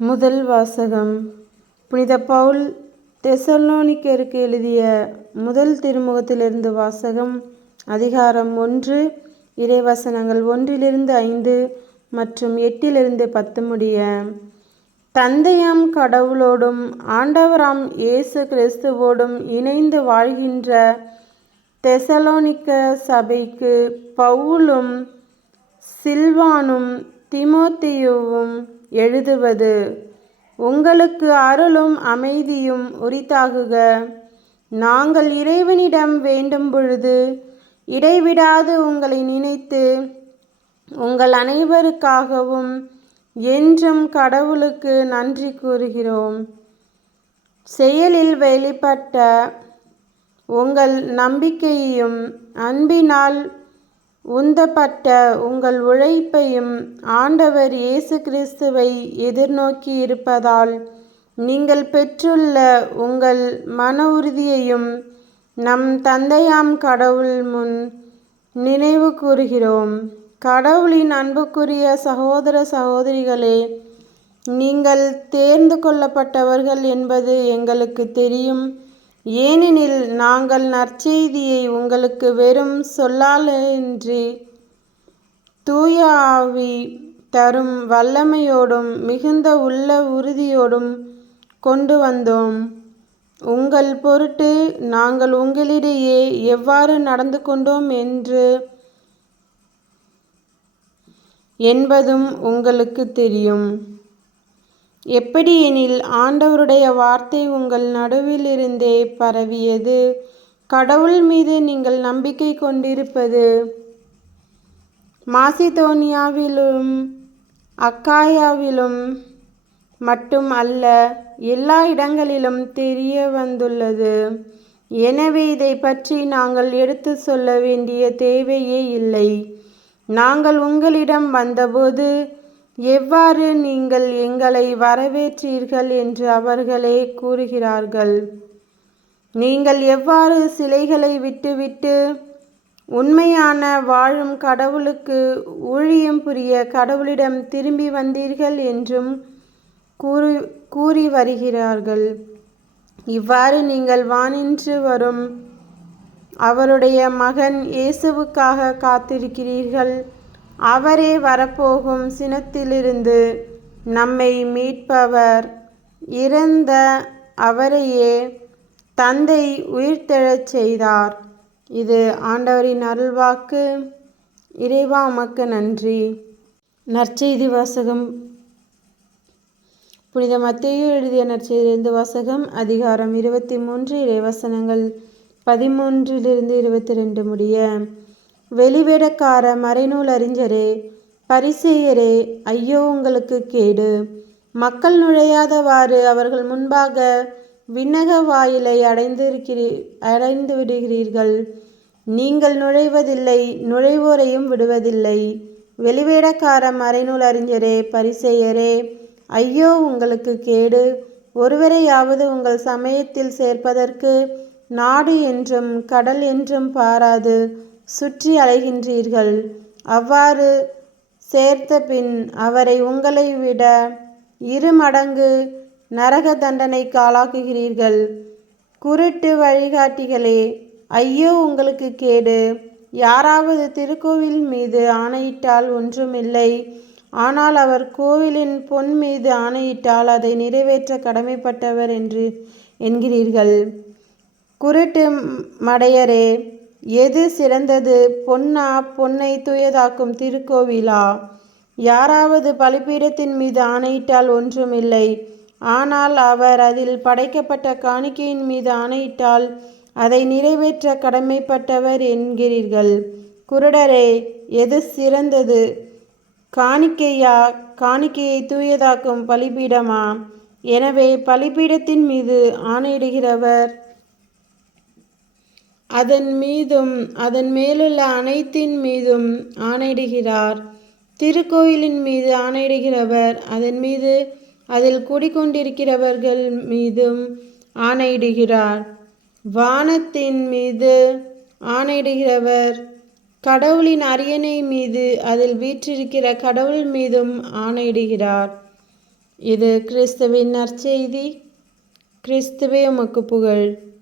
முதல் வாசகம். புனித பவுல் தெசலோனிக்கருக்கு எழுதிய முதல் திருமுகத்திலிருந்து வாசகம். அதிகாரம் 1, இறைவசனங்கள் 1-5 மற்றும் 8-10 முடிய. தந்தையாம் கடவுளோடும் ஆண்டவராம் இயேசு கிறிஸ்துவோடும் இணைந்து வாழ்கின்ற தெசலோனிக்க சபைக்கு பவுலும் சில்வானும் தீமோத்தேயுவும் எழுதுவது. உங்களுக்கு அருளும் அமைதியும் உரித்தாகுக. நாங்கள் இறைவனிடம் வேண்டும் பொழுது இடைவிடாது உங்களை நினைத்து உங்கள் அனைவருக்காகவும் என்றும் கடவுளுக்கு நன்றி கூறுகிறோம். செயலில் வெளிப்பட்ட உங்கள் நம்பிக்கையையும் அன்பினால் உந்தப்பட்ட உங்கள் உழைப்பையும் ஆண்டவர் இயேசு கிறிஸ்துவை எதிர்நோக்கி இருப்பதால் நீங்கள் பெற்றுள்ள உங்கள் மன உறுதியையும் நம் தந்தையாம் கடவுள் முன் நினைவு கூறுகிறோம். கடவுளின் அன்புக்குரிய சகோதர சகோதரிகளே, நீங்கள் தேர்ந்து கொள்ளப்பட்டவர்கள் என்பது எங்களுக்கு தெரியும். ஏனெனில் நாங்கள் நற்செய்தியை உங்களுக்கு வெறும் சொல்லாலன்றி தூய ஆவி தரும் வல்லமையோடும் மிகுந்த உள்ள உறுதியோடும் கொண்டு வந்தோம். உங்கள் பொருட்டு நாங்கள் உங்களிடையே எவ்வாறு நடந்து கொண்டோம் என்பதும் உங்களுக்கு தெரியும். எப்படியெனில் ஆண்டவருடைய வார்த்தை உங்கள் நடுவிலிருந்தே பரவியது. கடவுள் மீது நீங்கள் நம்பிக்கை கொண்டிருப்பது மாசிதோனியாவிலும் அக்காயாவிலும் மட்டும் அல்ல, எல்லா இடங்களிலும் தெரிய வந்துள்ளது. எனவே இதை பற்றி நாங்கள் எடுத்து சொல்ல வேண்டிய தேவையே இல்லை. நாங்கள் உங்களிடம் வந்தபோது எவ்வாறு நீங்கள் எங்களை வரவேற்றீர்கள் என்று அவர்களே கூறுகிறார்கள். நீங்கள் எவ்வாறு சிலைகளை விட்டுவிட்டு உண்மையான வாழும் கடவுளுக்கு ஊழியம் புரிய கடவுளிடம் திரும்பி வந்தீர்கள் என்றும் கூறி வருகிறார்கள். இவ்வாறு நீங்கள் வானின்று வரும் அவருடைய மகன் இயேசுவுக்காக காத்திருக்கிறீர்கள். அவரே வரப்போகும் சினத்திலிருந்து நம்மை மீட்பவர். இறந்த அவரையே தந்தை உயிர்த்தெழச் செய்தார். இது ஆண்டவரின் அருள்வாக்கு. இறைவா உமக்கு நன்றி. நற்செய்தி வாசகம். புனித மத்தேயு எழுதிய நற்செய்தியிலிருந்து வாசகம். அதிகாரம் 23, இறைவசனங்கள் 13-22 முடிய. வெளிவேடக்கார மறைநூல் அறிஞரே, பரிசேயரே, ஐயோ உங்களுக்கு கேடு! மக்கள் நுழையாதவாறு அவர்கள் முன்பாக விண்ணக வாயிலை அடைந்து விடுகிறீர்கள். நீங்கள் நுழைவதில்லை, நுழைவோரையும் விடுவதில்லை. வெளிவேடக்கார மறைநூல் அறிஞரே, பரிசேயரே, ஐயோ உங்களுக்கு கேடு! ஒருவரையாவது உங்கள் சமயத்தில் சேர்ப்பதற்கு நாடு என்றும் கடல் என்றும் பாராது சுற்றி அலைகின்றீர்கள். அவ்வாறு சேர்த்த பின் அவரை உங்களை விட 2 மடங்கு நரக தண்டனைக்கு ஆளாக்குகிறீர்கள். குருட்டு வழிகாட்டிகளே, ஐயோ உங்களுக்கு கேடு! யாராவது திருக்கோவில் மீது ஆணையிட்டால் ஒன்றுமில்லை. ஆனால் அவர் கோவிலின் பொன் மீது ஆணையிட்டால் அதை நிறைவேற்ற கடமைப்பட்டவர் என்கிறீர்கள். குருட்டு மடையரே, எது சிறந்தது? பொன்னா, பொன்னை தூயதாக்கும் திருக்கோவிலா? யாராவது பலிபீடத்தின் மீது ஆணையிட்டால் ஒன்றுமில்லை. ஆனால் அவர் அதில் படைக்கப்பட்ட காணிக்கையின் மீது ஆணையிட்டால் அதை நிறைவேற்ற கடமைப்பட்டவர் என்கிறீர்கள். குருடரே, எது சிறந்தது? காணிக்கையா? காணிக்கையை தூயதாக்கும் பலிபீடமா? எனவே பலிபீடத்தின் மீது ஆணையிடுகிறவர் அதன் மீதும் அதன் மேலுள்ள அனைத்தின் மீதும் ஆணையிடுகிறார். திருக்கோயிலின் மீது ஆணையிடுகிறவர் அதன் மீது அதில் குடிக்கொண்டிருக்கிறவர்கள் மீதும் ஆணையிடுகிறார். வானத்தின் மீது ஆணையிடுகிறவர் கடவுளின் அரியணை மீது அதில் வீற்றிருக்கிற கடவுள் மீதும் ஆணையிடுகிறார். இது கிறிஸ்துவின் நற்செய்தி. கிறிஸ்துவே உமக்கு புகழ்.